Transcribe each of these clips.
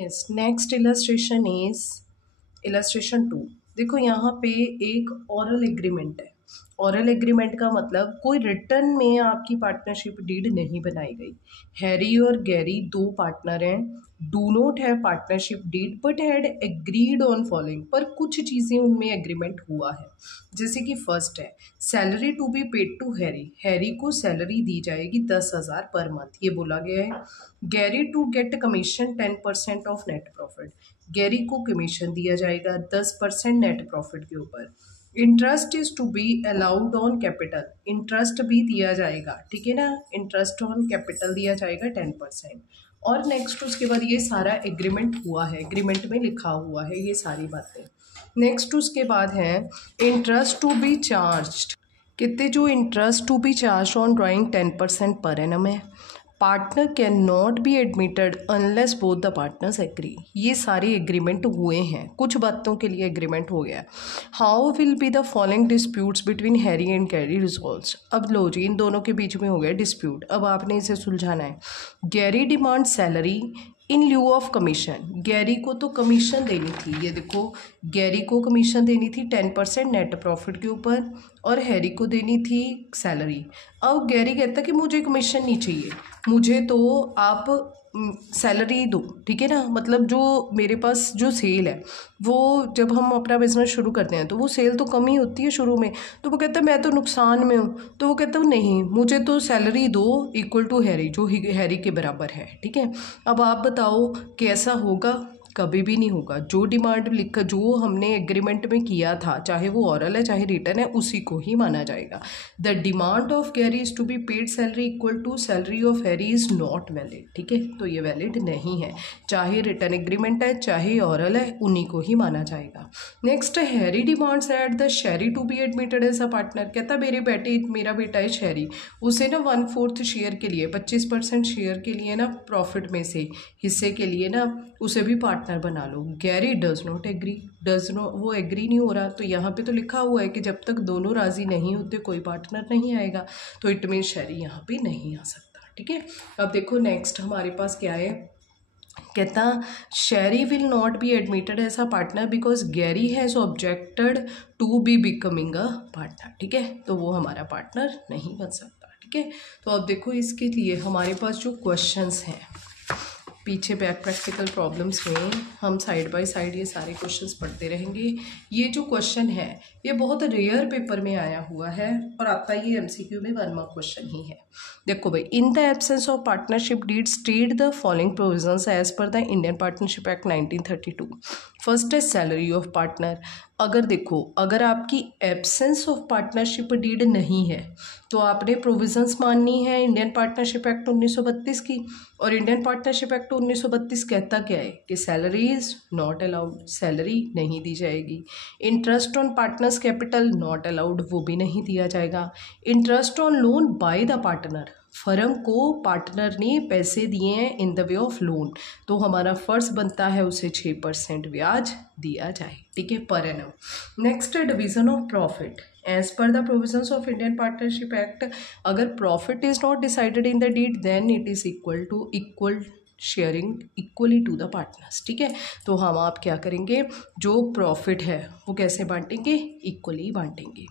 Yes, next illustration is illustration 2। देखो यहाँ पे एक ऑरल एग्रीमेंट है। ऑरल एग्रीमेंट का मतलब कोई रिटर्न में आपकी पार्टनरशिप डीड नहीं बनाई गई। हैरी और गैरी दो पार्टनर हैं, do not have partnership deed but had agreed on following, पर कुछ चीज़ें उनमें एग्रीमेंट हुआ है। जैसे कि फर्स्ट है salary to be paid to Harry, Harry को सैलरी दी जाएगी 10,000 पर मंथ, ये बोला गया है। Gary to get commission 10% of net profit, Gary को कमीशन दिया जाएगा 10% नेट प्रॉफिट के ऊपर। Interest is to be allowed on capital, interest भी दिया जाएगा, ठीक है ना, इंटरेस्ट ऑन कैपिटल दिया जाएगा 10%। और नेक्स्ट उसके बाद ये सारा एग्रीमेंट हुआ है, एग्रीमेंट में लिखा हुआ है ये सारी बातें। नेक्स्ट उसके बाद है इंटरेस्ट टू बी चार्ज्ड, कितने जो interest to be charged on drawing 10% per annum है। Partner can not be admitted unless both the partners agree, ये सारे एग्रीमेंट हुए हैं, कुछ बातों के लिए एग्रीमेंट हो गया। How will be the following disputes between Harry and Gary resolves, अब लो जी इन दोनों के बीच में हो गया डिस्प्यूट, अब आपने इसे सुलझाना है। Gary demand salary in lieu of commission, Gary को तो कमीशन देनी थी, ये देखो गैरी को कमीशन देनी थी 10% नेट प्रॉफिट के ऊपर और हैरी को देनी थी सैलरी। अब गैरी कहता कि मुझे कमीशन नहीं चाहिए, मुझे तो आप सैलरी दो, ठीक है ना, मतलब जो मेरे पास जो सेल है वो जब हम अपना बिजनेस शुरू करते हैं तो वो सेल तो कम ही होती है शुरू में, तो वो कहता है मैं तो नुकसान में हूँ, तो वो कहता है नहीं मुझे तो सैलरी दो इक्वल टू हैरी, जो हैरी के बराबर है, ठीक है। अब आप बताओ कैसा होगा, कभी भी नहीं होगा। जो डिमांड लिखा जो हमने एग्रीमेंट में किया था, चाहे वो ऑरल है चाहे रिटन है, उसी को ही माना जाएगा। The demand of Gary is to be paid salary equal to salary of Harry is not valid, ठीक है, तो ये वैलिड नहीं है, चाहे रिटन एग्रीमेंट है चाहे ऑरल है, उन्हीं को ही माना जाएगा। Next Harry demands at the Sherry to be admitted as a partner, कहता मेरा बेटा है शेरी, उसे ना 1/4 शेयर के लिए 25% शेयर के लिए ना प्रॉफिट में से हिस्से के लिए ना उसे भी पार्टनर बना लो। गैरी डज नॉट एग्री, वो एग्री नहीं हो रहा, तो यहाँ पे तो लिखा हुआ है कि जब तक दोनों राजी नहीं होते कोई पार्टनर नहीं आएगा, तो इट मीन शेरी यहाँ पे नहीं आ सकता, ठीक है। अब देखो नेक्स्ट हमारे पास क्या है, कहता Sherry will not be admitted as a partner because Gary has objected to be becoming a partner, ठीक है, तो वो हमारा पार्टनर नहीं बन सकता, ठीक है। तो अब देखो इसके लिए हमारे पास जो क्वेश्चंस हैं पीछे बैक प्रैक्टिकल प्रॉब्लम्स में हम साइड बाय साइड ये सारे क्वेश्चंस पढ़ते रहेंगे। ये जो क्वेश्चन है ये बहुत रेयर पेपर में आया हुआ है और आपका ये एमसीक्यू में 1 मार्क क्वेश्चन ही है। देखो भाई, in the absence of partnership deed state the following provisions as per the Indian partnership act 1932। First है सैलरी ऑफ पार्टनर, अगर देखो अगर आपकी एब्सेंस ऑफ पार्टनरशिप डीड नहीं है तो आपने प्रोविजंस माननी है इंडियन पार्टनरशिप एक्ट 1932 की, और इंडियन पार्टनरशिप एक्ट 1932 कहता क्या है कि salary is not allowed, salary नहीं दी जाएगी। Interest on partners capital not allowed, वो भी नहीं दिया जाएगा। Interest on loan by the partner, firm को पार्टनर ने पैसे दिए हैं इन द वे ऑफ लोन, तो हमारा फर्ज बनता है उसे 6% ब्याज दिया जाए, ठीक है, पर एनम। नेक्स्ट है division of profit as per the provisions of Indian partnership act, अगर profit is not decided in the deed then it is equal sharing equally to the partners, ठीक है। तो हम आप क्या करेंगे, जो प्रॉफिट है वो कैसे बांटेंगे, इक्वली बांटेंगे।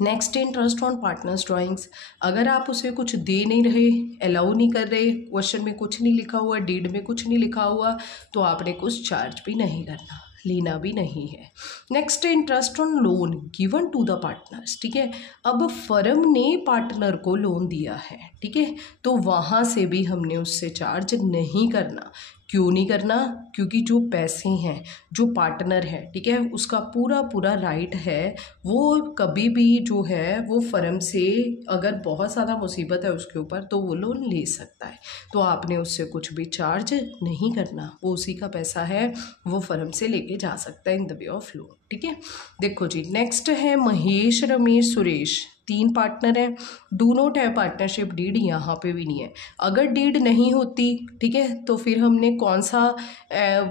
Next interest on partners drawings, अगर आप उसे कुछ दे नहीं रहे, अलाउ नहीं कर रहे, क्वेश्चन में कुछ नहीं लिखा हुआ, डीड में कुछ नहीं लिखा हुआ, तो आपने कुछ चार्ज भी नहीं करना, लेना भी नहीं है। Next interest on loan given to the partners, ठीक है, अब फर्म ने पार्टनर को लोन दिया है, ठीक है, तो वहाँ से भी हमने उससे चार्ज नहीं करना। क्यों नहीं करना, क्योंकि जो पैसे हैं जो पार्टनर है, ठीक है, उसका पूरा राइट है, वो कभी भी जो है वो फर्म से अगर बहुत ज़्यादा मुसीबत है उसके ऊपर तो वो लोन ले सकता है, तो आपने उससे कुछ भी चार्ज नहीं करना, वो उसी का पैसा है, वो फर्म से लेके जा सकता है in the way of loan, ठीक है। देखो जी नेक्स्ट है महेश रमेश सुरेश, 3 पार्टनर हैं, do not have partnership deed, यहाँ पे भी नहीं है। अगर डीड नहीं होती, ठीक है, तो फिर हमने कौन सा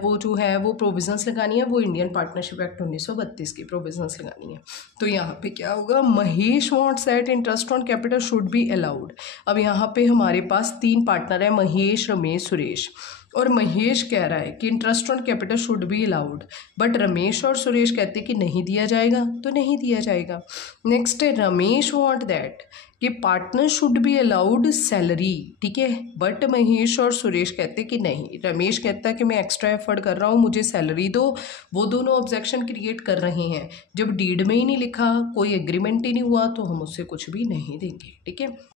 वो जो है वो प्रोविजंस लगानी है, वो इंडियन पार्टनरशिप एक्ट 1932 की प्रोविजंस लगानी है। तो यहाँ पे क्या होगा, Mahesh wants that interest on capital should be allowed. अब यहाँ पे हमारे पास 3 पार्टनर हैं, महेश रमेश सुरेश, और महेश कह रहा है कि interest on capital should be allowed, but Ramesh और सुरेश कहते कि नहीं दिया जाएगा, तो नहीं दिया जाएगा। नेक्स्ट है रमेश वांट दैट कि partner should be allowed salary, ठीक है, बट महेश और सुरेश कहते कि नहीं। रमेश कहता है कि मैं एक्स्ट्रा एफर्ट कर रहा हूँ, मुझे सैलरी दो। वो दोनों ऑब्जेक्शन क्रिएट कर रहे हैं, जब डीड में ही नहीं लिखा, कोई एग्रीमेंट ही नहीं हुआ, तो हम उससे कुछ भी नहीं देंगे, ठीक है।